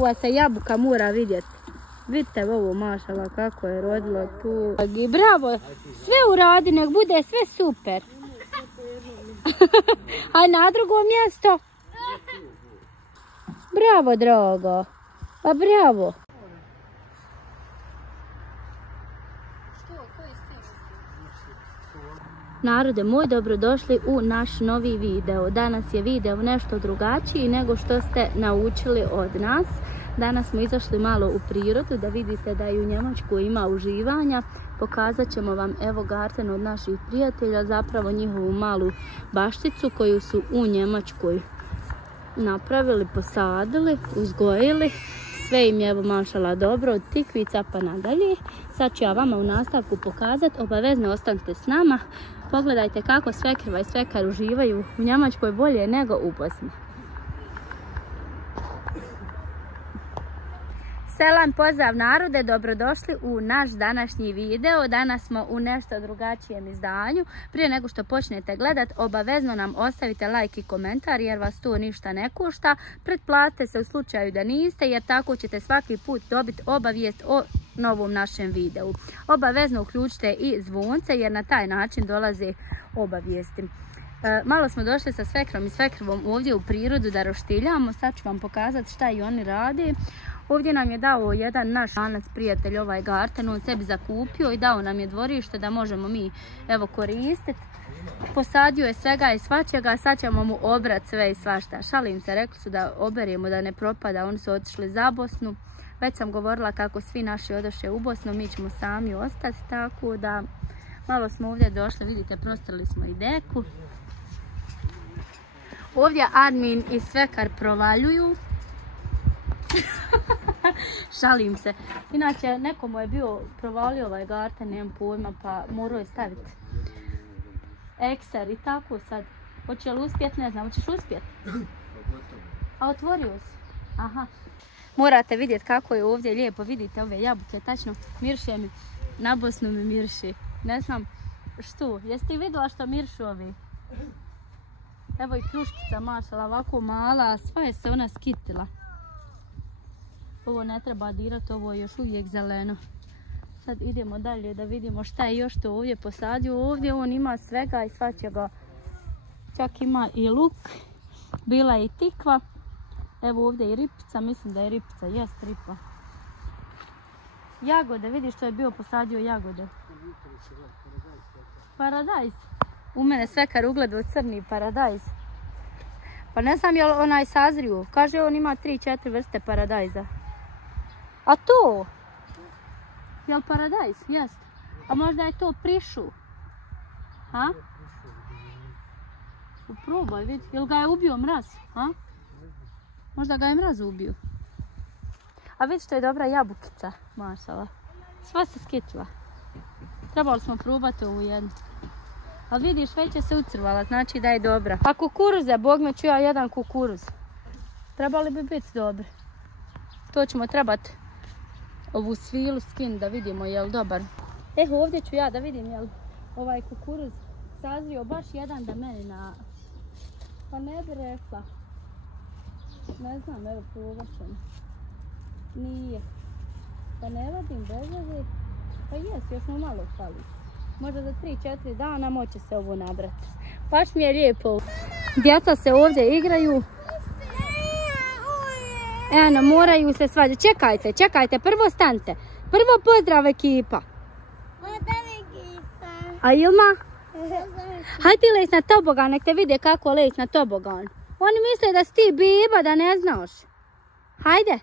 Ova se jabuka mora vidjeti. Vidite ovo, mašala, kako je rodilo tu. Bravo, sve uradi, nek bude sve super. Aj na drugo mjesto. Bravo, drago. Pa bravo. Narode moj, dobrodošli u naš novi video. Danas je video nešto drugačiji nego što ste naučili od nas. Danas smo izašli malo u prirodu da vidite da i u Njemačkoj ima uživanja. Pokazat ćemo vam evo garten od naših prijatelja, zapravo njihovu malu bašticu koju su u Njemačkoj napravili, posadili, uzgojili. Sve im je evo mašala dobro, od tikvica pa nadalje. Sad ću ja vama u nastavku pokazati, obavezno ostanite s nama. Pogledajte kako svekrva i svekar uživaju u Njemačkoj bolje nego u Bosni. Selam, pozdrav narode, dobrodošli u naš današnji video. Danas smo u nešto drugačijem izdanju. Prije nego što počnete gledat, obavezno nam ostavite like i komentar jer vas to ništa ne košta. Pretplatite se u slučaju da niste jer tako ćete svaki put dobiti obavijest o novom našem videu. Obavezno uključite i zvonce jer na taj način dolaze obavijesti. Malo smo došli sa svekrom i svekrvom ovdje u prirodu da roštiljamo. Sad ću vam pokazati šta i oni rade. Ovdje nam je dao jedan naš lanac prijatelj ovaj garten, on sebi zakupio i dao nam je dvorište da možemo mi evo koristiti. Posadio je svega i svačega, sad ćemo mu obrat sve i svašta. Šalim se, rekli su da oberemo da ne propada, oni su otišli za Bosnu. Već sam govorila kako svi naši odoše u Bosnu, mi ćemo sami ostati, tako da malo smo ovdje došli, vidite prostrali smo i deku. Ovdje admin i svekar provaljuju. Šalim se. Inače, nekomu je bio provalio ovaj garten, nemam pojma, pa morao je staviti ekser i tako sad. Hoće li uspjet? Ne znam, hoćeš uspjet? A otvorio si? Aha. Morate vidjeti kako je ovdje lijepo, vidite ove jabuke, tačno mirše mi, na Bosnu mi mirši. Ne znam što, jesi ti vidjela što miršu ovi? Evo i kruškica mašala, ovako mala, sva je se ona skitila. Ovo ne treba dirati, ovo je još uvijek zeleno. Sad idemo dalje da vidimo šta je još to ovdje posadio. Ovdje on ima svega i svačega. Čak ima i luk, bila je i tikva. Evo ovdje i ripica, mislim da je ripica, jest ripa. Jagode, vidiš što je bio posadio jagode. Paradajz. U mene svekar ugledao crni paradajz. Pa ne znam je li onaj sazrio. Kaže on ima 3-4 vrste paradajza. A to? Je li paradajz? Jest. A možda je to prišu? Ha? Probaj, vidi. Je li ga je ubio mraz? Ha? Možda ga je mraz ubio. A vidi što je dobra jabukica. Mašala. Sva se skitila. Trebali smo probati ovu jednu. A vidiš, već je se ucrvala, znači da je dobra. A kukuruze, bog me ću ja jedan kukuruz. Trebali bi biti dobri. To ćemo trebati ovu svilu skin da vidimo je li dobar. Ovdje ću ja da vidim je li ovaj kukuruz sazrio baš jedan da meni na... Pa ne bi rekla. Ne znam, evo probat ćemo. Nije. Pa ne vadim bezveze. Pa jes, još mu malo fali. Možda za 3-4 dana moće se ovo nabrati. Baš mi je lijepo. Djeca se ovdje igraju. Eno, moraju se svađati. Čekajte, prvo stanite. Prvo pozdrav ekipa. Pozdrav ekipa. A Ilma? Hajde ti lez na tobogan, nek te vide kako lez na tobogan. Oni misle da si ti biba, da ne znaš. Hajde.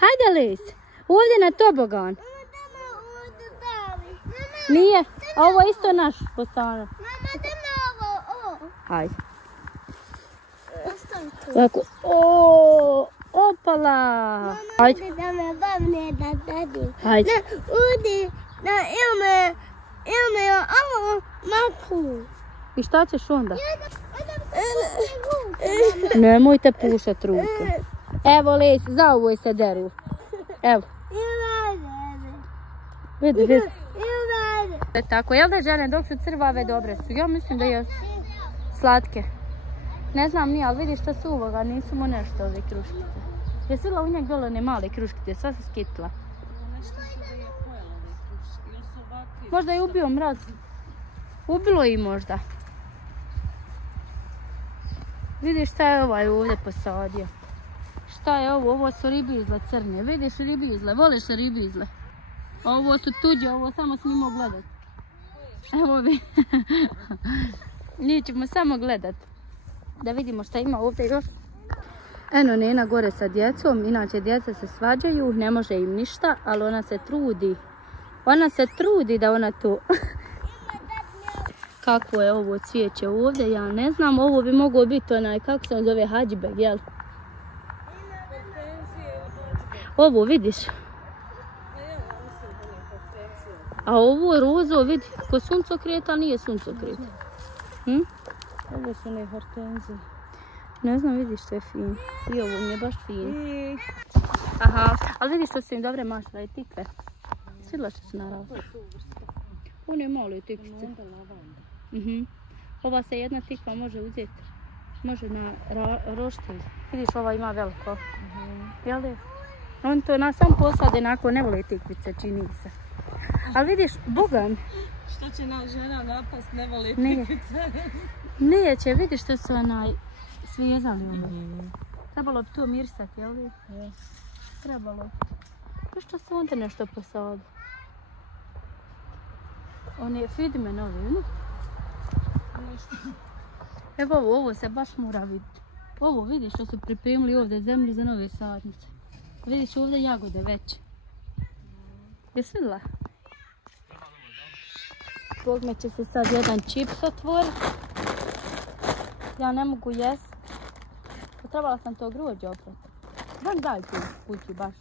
Hajde lez. Ovdje na tobogan. Nije, a ovo je isto naš postano. Mama, damo ovo. Hajde. Ostavi tu. Ovako, opala. Mama, da me bavne da dadim. Hajde. Udi, da ilme ovo maku. I šta ćeš onda? Nemojte pušat ruke. Evo les, za ovo se deru. Evo. Vidi. Tako, jel da žene dok su crvave dobre su? Ja mislim da jesu slatke. Ne znam nije, ali vidi što su ovoga, nisu mu nešto ove kruškice. Jesi vidjela u njeg dole one male kruškice, sva se skitla. Možda je ubio mraz. Ubilo ih možda. Vidiš šta je ovaj ovdje posadio. Šta je ovo? Ovo su ribizle crne. Vidiš ribizle? Voliš ribizle? Ovo su tuđe, ovo samo smijemo gledat. Evo vi. Njih ćemo samo gledat. Da vidimo šta ima ovdje još. Eno Nena gore sa djecom. Inače djeca se svađaju, ne može im ništa, ali ona se trudi. Ona se trudi da ona tu. Kako je ovo cvijeće ovdje, ja ne znam. Ovo bi moglo biti onaj, kako se on zove, hađibeg, jel? Ovo vidiš? A ovo rozo, vidi, ko suncokret, ali nije suncokret. Ovo su ne hortenzije. Ne znam, vidiš što je fin. I ovo mi je baš fin. Aha, ali vidiš što su im dobre mašle i tikve. Svidla što su narasle. One male tikvice. Ova se jedna tikva može uzeti. Može na roštilj. Vidiš, ova ima veliko. Jel da? On to na sam posade, onako ne vole tikvice, čini se. Ali vidiš, Bogan. Što će nam žena napast, ne vole tikvice? Neće, vidiš što su svezali ovo. Trebalo bi to mirsati, jel da? Trebalo. Što se onda nešto posadi? One fidme nove, ne? Evo ovo se baš mora vidjeti. Ovo vidiš što su pripremili ovdje zemlju za nove sadnice. Vidiš ovdje jagode veće. Jesi vidjela? Bogme će se sad jedan čips otvoriti. Ja ne mogu jest. Trebala sam to grođe oprati. Vam daj tu kući baš.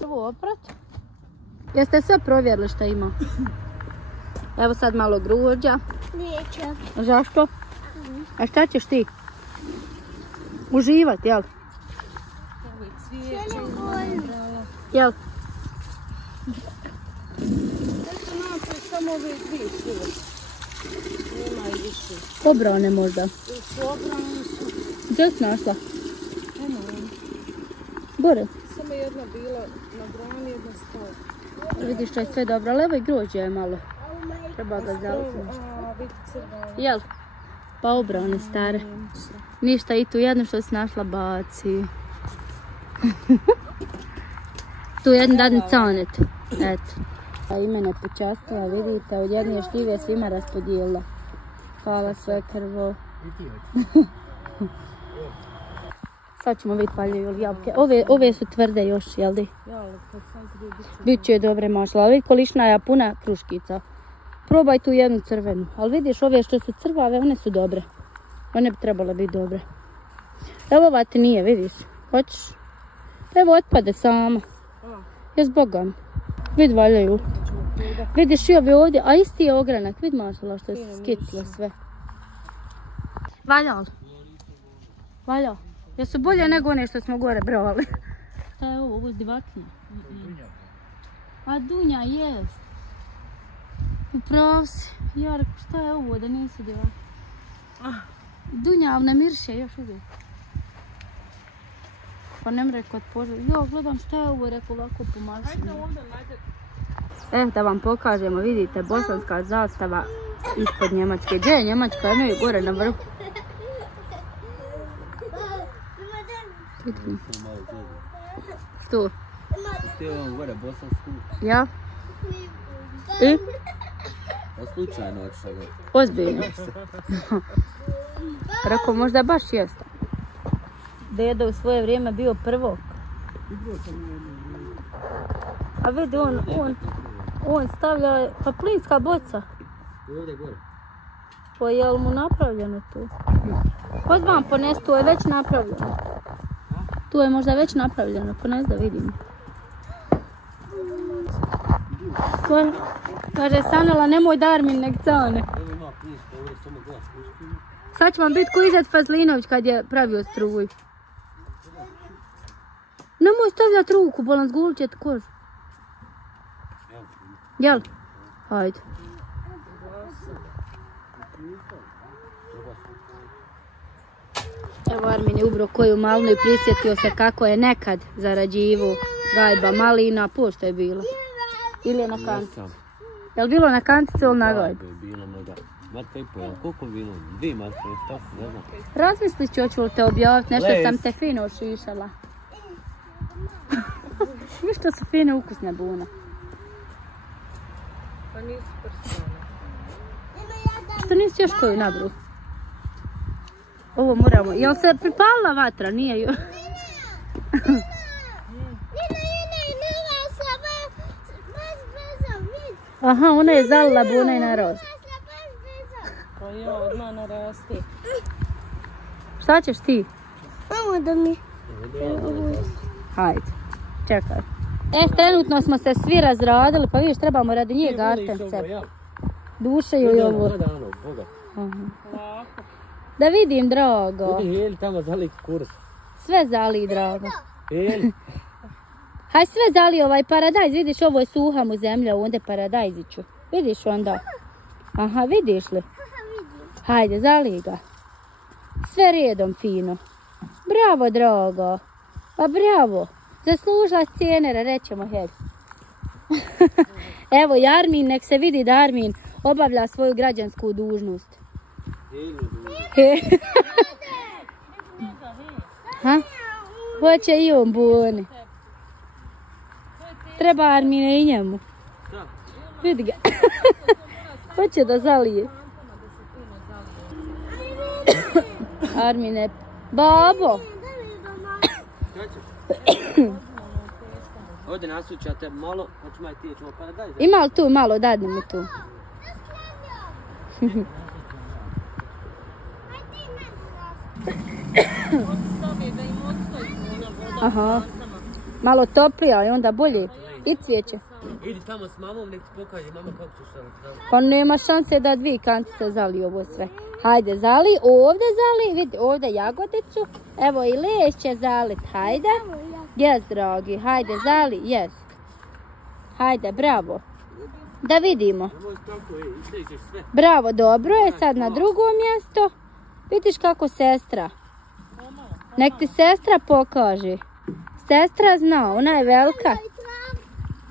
Prvo oprat. Jeste sve provjerili šta ima? Evo sad malo grođa. Neću. Zašto? A šta ćeš ti? Uživat, jel? Cvijeće, jel? samo ove dvije cvijeće. Nema i više. Obrane možda. Su obrane su. Gdje si našla? Eno. Gore. Samo jedna bila na brani, jedna stoji. Vidiš što je sve dobro, ali evo i grođe je malo. Treba ga zaliti. Vidi crveno. Jel? Pa obrane stare. Ništa, i tu jedno što si našla baci. Tu jednu dadnu canet. Eto. A imena počastila, vidite, od jedne šljive svima raspodijelila. Hvala sve krvo. Sad ćemo vidjeti valjaju li jabuke. Ove su tvrde još, jel di? Bit će dobre mašla. Ali kolišna je puna kruškica. Probaj tu jednu crvenu. Ali vidiš, ove što su crvave, one su dobre. One bi trebale biti dobre. Evo ova ti nije, vidiš. Hoćeš? Evo otpade sama. Jes bogam. Vid valjaju. Vidiš i ove ovdje, a isti je ogranak. Vid mašala što je skitilo sve. Valjao li? Valjao. Jesu bolje nego one što smo gore brali. Šta je ovo? Ovo je divakinja. A dunja jest. Upravo si. Jarko, šta je ovo da nisi divakinja? Dunja, ali ne mirše još uvijek. Pa ne mre kod požara. Jo, gledam šta je ovo, rekao ovako pomašinu. Hajde ovdje najde. Da vam pokažemo, vidite, bosanska zastava ispod Njemačke. Gdje je Njemačka? Jedno je gore na vrhu. Vidim. Što? Htio vam gore bosansku. Ja? I? A slučajno otišao gore. Ozbiljno. Rekao, možda baš jeste. Deda u svoje vrijeme bio prvok. A vidi, on stavlja, pa plinska boca. Ovdje gore. Pa je li mu napravljeno tu? Hod vam ponesti, tu je već napravljeno. Tu je možda već napravljeno, ponesi da vidim. Kaže Sanela, nemoj Darmin nek cane. Evo ima plinska ovdje, samo glas puštimo. Sad će vam biti ko Izet Fazlinović kad je pravio struju. Nemoj stavljati ruku, bolan zgulit će ti kožu. Jel? Hajde. Evo Armin je ubro koju malinu i prisjetio se kako je nekad zarađivo gajba malina, pošto je bilo. Ili je na kantici? Je li bilo na kantici ili na gajbi? Bilo na gajbi. Matka i pojel, koliko je bilo? 2 matke, šta se ne znam. Razmislit ću, hoću li te objaviti, nešto sam te fino šišala. Viš što su fine ukusne bune. Pa nisu persone. Što nisi još koju nabru? Ovo moramo, jel se pripalila vatra? Nije ju. Aha, ona je zalila buna i narost. Pa ja odmah narasti. Šta ćeš ti? Mamo da mi... Hajde, čekaj. Trenutno smo se svi razradili, pa vidiš, trebamo radi njih garten sebi. Duše joj ovo. Da vidim, drago. Vidi Heli tamo zali kurs. Sve zali, drago. Heli. Haj sve zali ovaj paradajz, vidiš, ovo je suha mu zemlja, onda paradajziću. Vidiš onda? Aha, vidiš li? Hajde, zali ga. Sve redom fino. Bravo, drago. Pa bravo. Zaslužila cijenera, rećemo Heli. Evo i Armin, nek se vidi da Armin obavlja svoju građansku dužnost. Ha? Hoće i on buni. Treba Armine i njemu. Vidi ga. Hoće da zalije. Armine, babo. Ovdje nasučate malo, pa ćemo ti ćemo paradajz. Ima li tu malo, dadne mi tu. Aha. Malo toplije, ali onda bolje. I cvijeće. Idi tamo s mamom, nek ti pokaže mama kako ćeš tamo. Pa nema šanse da 2 kantice zali ovo sve. Hajde, zali, ovdje zali, vidi, ovdje jagodicu. Evo i lišće zalit, hajde. Jes, dragi, hajde, zali, jes. Hajde, bravo. Da vidimo. Bravo, dobro je, sad na drugo mjesto. Vidiš kako sestra. Nek ti sestra pokaže. Sestra zna, ona je velika.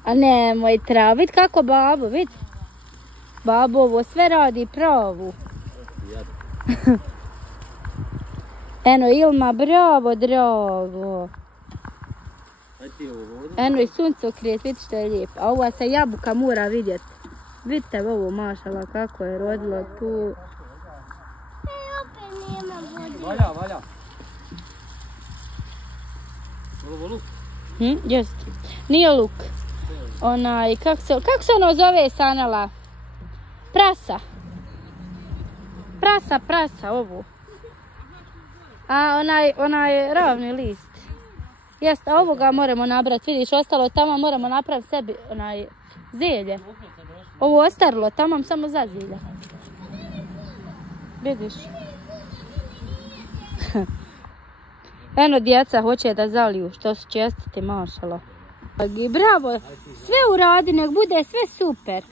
A nemoj trav, vidi kako babo, vidi. Babo ovo sve radi pravu. Eno Ilma, bravo, drago. Eno i suncokret, vidi što je lijep. A ova se jabuka mora vidjeti. Vidite ovo, mašala, kako je rodilo tu. Valja. Ovo luk? Jest. Nije luk. Onaj, kako se ono zove, Sanela? Prasa. Prasa, ovo. A onaj ravni list. Jeste, ovoga moramo nabrati, vidiš, ostalo tamo moramo napraviti sebi onaj zelje. Ovo ostarilo, tamo samo za zelje. Vidiš. Eno, djeca hoće da zaliju, što su čestiti, mašala. Bravo, sve uradi, nek bude sve super.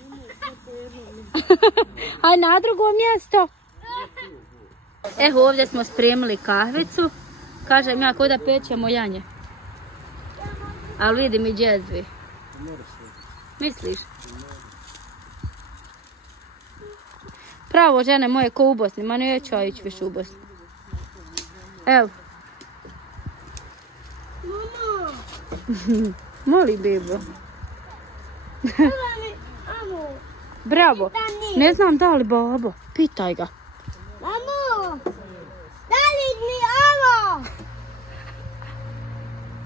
Aj na drugo mjesto. Evo, ovdje smo spremili kahvicu. Kažem ja, ko da pećemo janje. Ali vidim i džezvi. Misliš? Pravo, žene moje, ko u Bosni. Ma neću ići više u Bosni. Evo. Moli, bebo. Bravo. Ne znam da li babo. Pitaj ga. Mamo, da li mi ovo?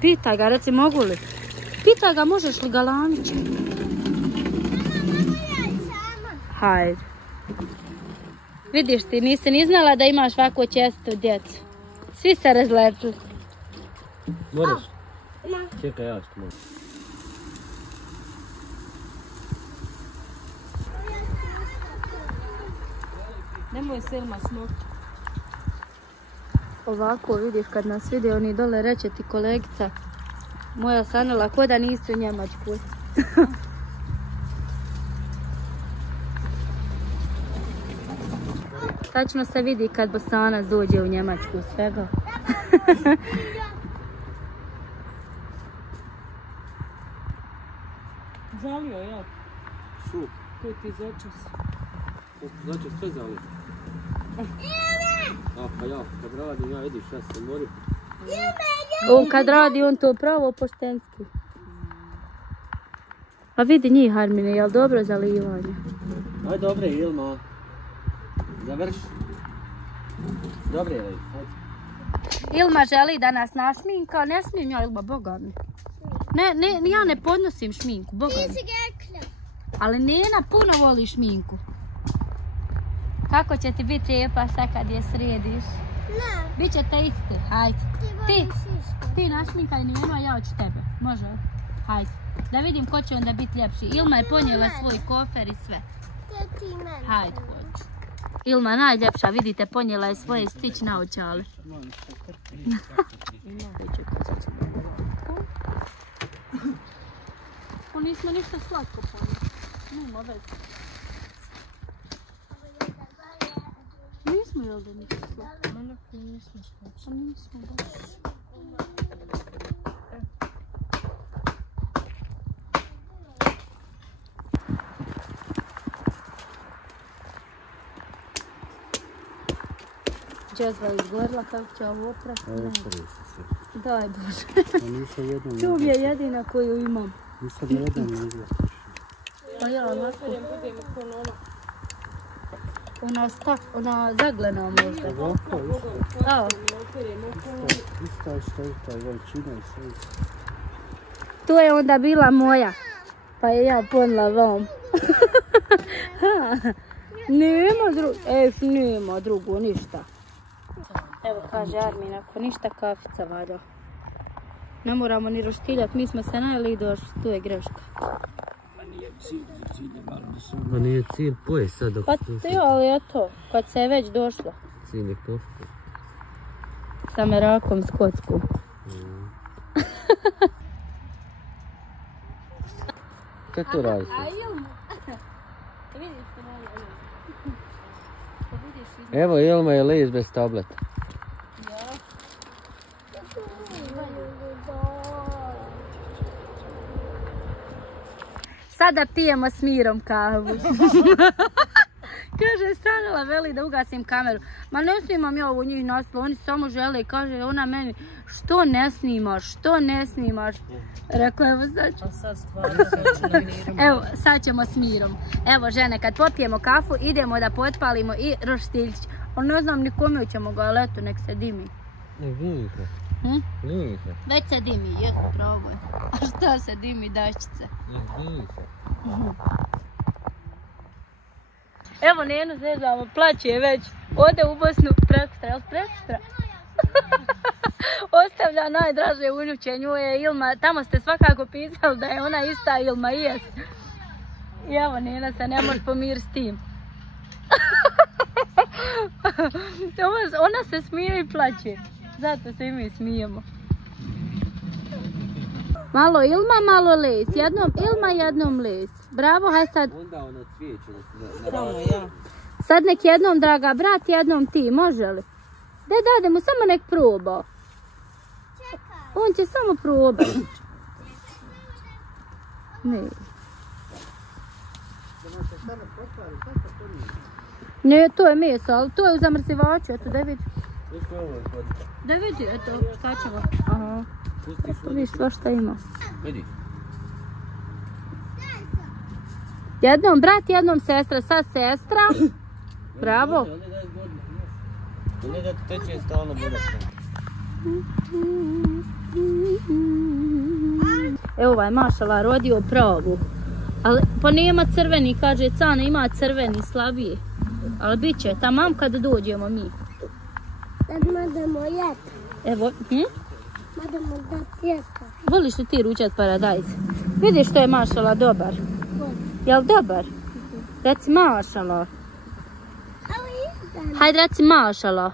Pitaj ga, reci mogu li. Pitaj ga, možeš li ga lanići? Hajde. Vidiš ti, nisi ni znala da imaš ovako često djecu. Svi se razlepili. Moraš? Čekaj, ja što moram. Nemoj Selma smut. Ovako vidiš kad nas vidi oni dole, reće ti kolegica moja Sanela, ko da nisu u Njemačkoj. tačno se vidi kad Bosanac dođe u Njemačku svega. Zalio, ja. Su. To ti začas. Znači sve zali. A pa ja, kad radim, ja vidiš, ja se morim. On kad radi, on to pravo poštenski. A vidi njih, Armine, jel dobro zalivanje? Aj dobre, Ilma. Završi. Dobre, Ilma. Ilma želi da nas našminka, ne smijem ja, Ilma, boga mi. Ne, ja ne podnosim šminku, boga mi. Ali Nena puno voli šminku. Kako će ti biti lijepa sad kad je središ? Ne. Biće te isti, hajde. Ti našminkaj Nenu, a ja hoću tebe. Može? Hajde. Da vidim ko će onda biti ljepši. Ilma je ponijela svoj kofer i sve. Hajde, hoću. Ilma najljepša, vidite, ponijela je svoje stić naočale. Nismo ništa slatko ponijeli. Nemo veze. Nismo jel da ništa slatko? Nismo slatko. Nismo baš. Džezva izgorila, kako će ovo oprati? Daj Bože. Tu je jedina koju imam. Nisam jedan izgleda. Pa ja ovako. Budemo Ona zaglena možda. Ovako, Evo. isto je taj veličina i sve. Tu je onda bila moja. Pa je ja ponila vam. Nema drugu, ništa. Evo kaže Armin, ako ništa kafica valja. Ne moramo ni roštiljati, mi smo se najeli i došli, tu je greška. Ma nije cilj pojest sad dok... Pa jo, ali eto, kad se je već došlo. Cilj je kofka. Sa merakom s kocku. Kako to radite? Evo Ilma je list bez tableta. Sada pijemo s Mirom kavu. Kaže, stanula, veli da ugasim kameru. Ma ne snimam ja ovo njih naslov, oni samo žele, kaže ona meni, što ne snimaš? Rekao, evo sad ću. A sad stvarno Evo, sad ćemo s Mirom. Evo žene, kad popijemo kafu, idemo da potpalimo i roštiljć. Ne znam ni kome ćemo ga, ali eto, nek se dimi. Ne dimite. Dimite. Već se dimi, jesu, probaj. A što se dimi, daščice? Ne dimite. Evo Nenu zezamo, plaće već. Ode u Bosnu prekstra, jel prekstra? Ostavlja najdraže unuče, nju je Ilma. Tamo ste svakako pisali da je ona ista Ilma, i jest. I evo Nena se ne može pomiriti s tim. Ona se smije i plaće. Zato se i mi smijemo. Malo Ilma, malo les. Jednom Ilma, jednom les. Bravo, haj sad. Onda ono cvijeće da Samo ja. Sad nek jednom draga brat, jednom ti, može li? Dade mu, samo nek proba. On će samo probati. Ne. Ne, to je meso, ali to je u zamrsivaču, eto da vidi. Da vidi, eto, šta ćemo. Aha. Vidiš sva šta ima. Vidiš? Jednom brat, jednom sestra, sad sestra. Bravo. Ne da teče stalno bolesti. Evo ovaj mašala rodio pravu. Ali pa nema crveni, kaže Cana, ima crveni slabiji. Ali bit će, tamam kad dođemo mi. Sad madamo jeti. Evo, Madamo dati jeti. voliš li ti ručat paradajz? Vidiš što je mašala dobar. Jel dobar? Reci mašala. Hajde reci mašala.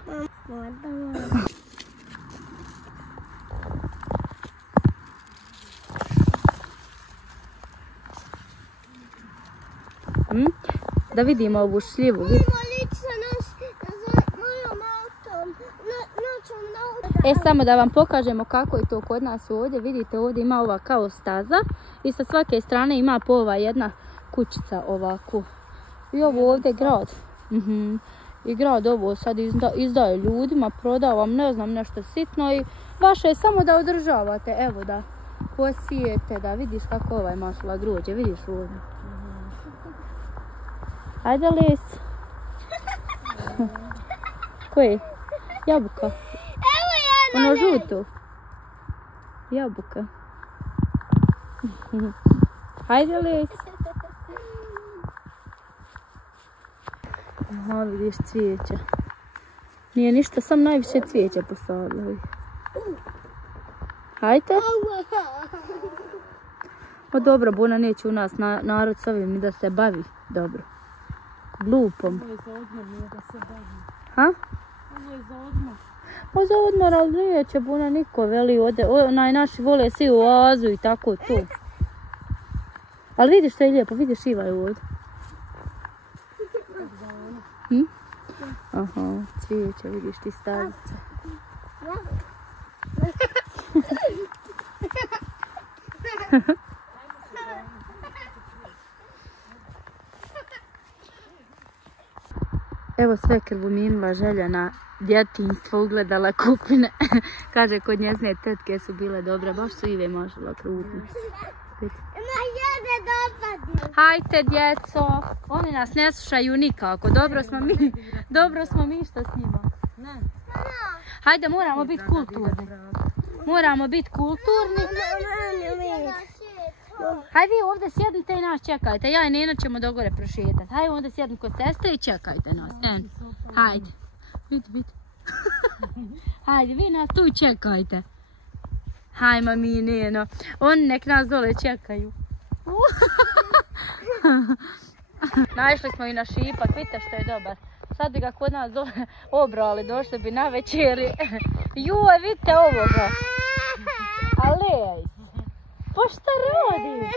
Da vidimo ovu šljivu. Lično nas Samo da vam pokažemo kako je to kod nas ovdje. Vidite, ovdje ima ova kao staza i sa svake strane ima po ova jedna kućica ovako. I ovo ovdje grad. I grad ovo sad izdaje ljudima, prodavam, ne znam, nešto sitno i vaše je samo da održavate, evo da posijete, da vidiš kako ovaj mašla grođe, vidiš ovdje. Ajde lis. Koje? Jabuka. Ono žuto. Jabuka. Hajde lis. Aha, vidiš cvijeća. Nije ništa, sam najviše cvijeća posadila. Hajde. O dobro, Buna neće u nas narod s ovim da se bavi. Dobro. Glupom. Ovo je za odmor, nije da se bavi. Ha? Ovo je za odmor. Pa za odmor, ali neće Buna niko veli ode. Naši vole svi u oazu i tako tu. Ali vidiš što je lijepo, vidiš Iva je ovdje. Aha, cvijeća, vidiš ti stazice. Evo svekrvu minula želja na djetinjstvo, ugledala kupine. Kaže, kod njezine tetke su bile dobre, baš su Ive mašala krutne. Hajte djeco, oni nas ne slušaju nikako, dobro smo mi što s njima. Hajde, moramo biti kulturni. Moramo biti kulturni. Hajde vi ovdje sjednite i nas čekajte, ja i Nena ćemo dogore prošetati. Hajde ovdje sjednite kod sestre i čekajte nas. Hajde, vidi. Hajde, vi nas tu čekajte. Hajma mi Neno, oni nek nas dole čekaju. Našli smo i na šipak, vidite što je dobar. Sad bi ga kod nas dole obrali, došli bi na večeri. Joj, vidite ovoga. Alej, pa šta radi?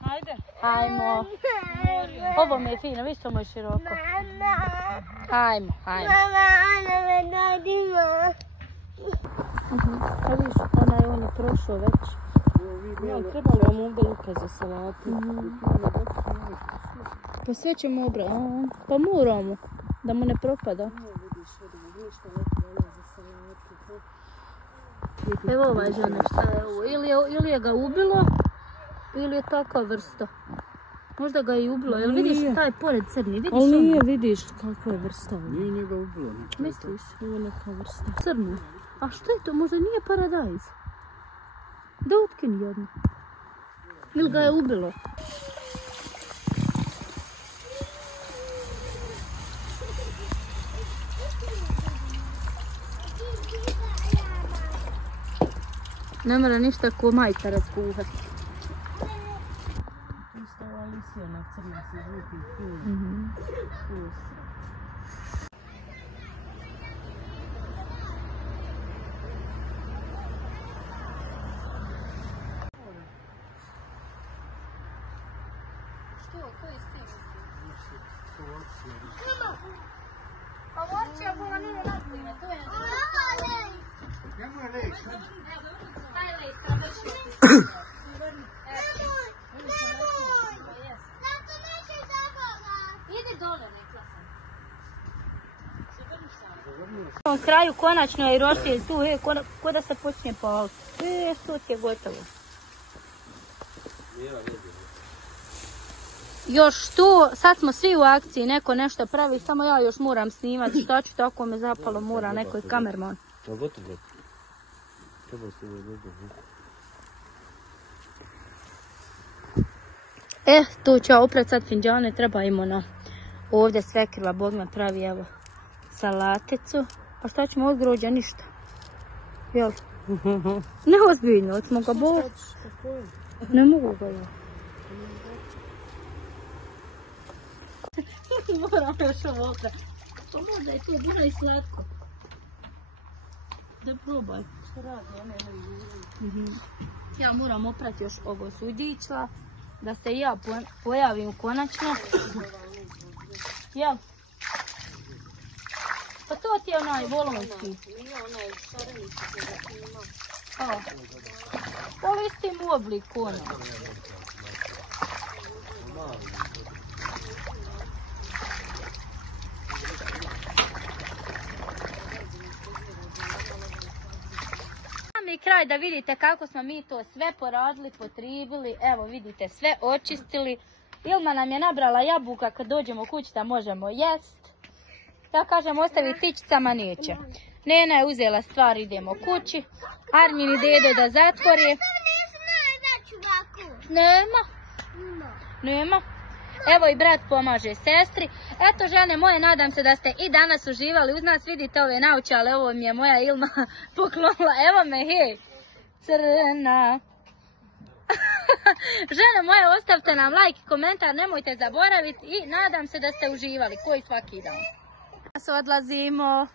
Hajde. Hajmo. Ovo mi je fino, vidiš što mu je široko. Hajmo. Ona me nadima. Pa vidiš, on je prošao već. Ja, trebalo vam ovdje luka za salatu. Pa sve ćemo obrati. Pa moramo, da mu ne propada. Evo ovaj žene, šta je ovo? Ili je ga ubilo, ili je takva vrsta. Možda ga je i ubilo, jel vidiš taj pored crni, vidiš ono? Ali nije, vidiš kakva je vrsta. Nije njega ubilo. Misliš? Ovo je neka vrsta. Crno. A što je to? Možda nije paradajz? Da utkini jedno. Ili ga je ubilo? Ne mora ništa ko majka razkuhati. Isto ova lisijana crna se žuti. Što? Koji s tim? Pa voće, ako vam nije nastavljeno, to je... Nemoj leć. Taj lej, stravršio ti se. Idi dole, rekla sam. Na kraju konačno je roštilj tu, ko da se počne paliti. Što ti je gotovo. Još tu, sad smo svi u akciji, neko nešto pravi, samo ja još moram snimati, šta ću, tako me zapalo, mora neko i kamerman. To gotovo. Treba se gotovo. Tu ću ja oprat sad finđane, treba imamo ovdje svekrva, Bog me pravi, evo, salaticu. A šta ćemo od grođa, ništa. Jel? Neozbiljno, hoćemo ga bol. Ne mogu ga ja. Moram još ovo oprat. Pa možda je to bilo i slatko. Da probaj. Šta radi, one imaju. Ja moram oprati još ovo sudičla. Da se i ja pojavim konačno. Jel? Pa to Ovo ti je onaj volonski. Nije onaj šarenici koga ti ima. O. To u istim u obliku, ono. I kraj da vidite kako smo mi to sve poradili, potribili, evo vidite sve očistili. Ilma nam je nabrala jabuka kad dođemo kući da možemo jest. Ja kažem ostavi tičicama neće. Nena je uzela stvar, idemo kući. Armin i dedo da zatvori. Nema. Evo i brat pomaže sestri. Eto žene moje, nadam se da ste i danas uživali uz nas. Vidite ove naučale, ovo mi je moja Ilma poklonila. Evo me, hej, crna. Žene moje, ostavite nam like i komentar, nemojte zaboraviti i nadam se da ste uživali, koji svaki dan. Odlazimo.